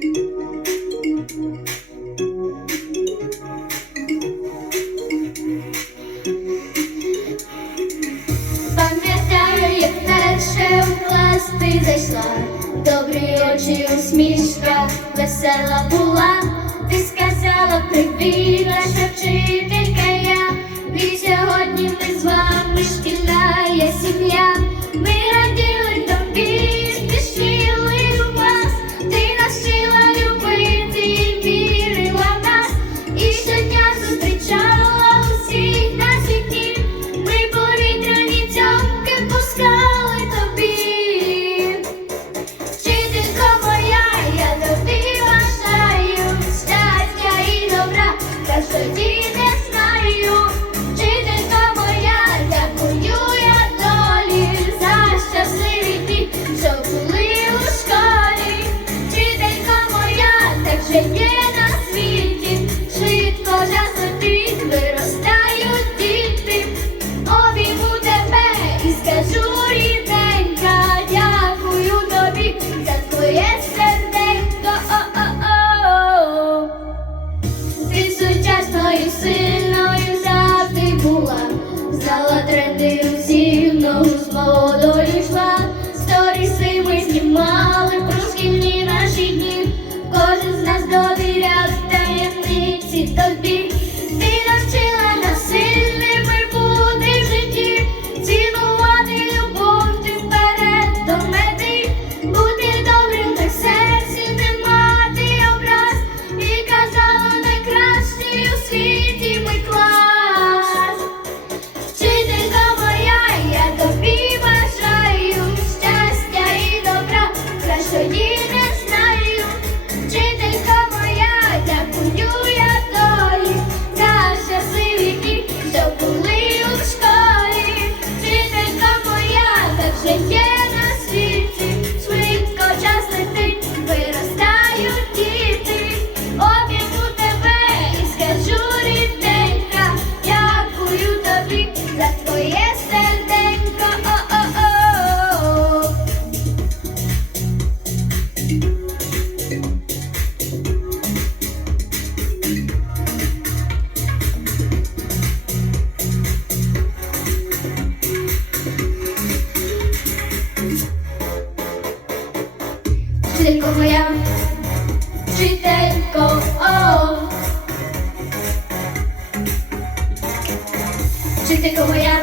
Пам'ятаю, як перше у клас ти зайшла, добрі очі, усмішка, весела була, ти сказала привіт, наша вчителька. Yes. solo Tylko moja czytelko, o? Czy tylko moja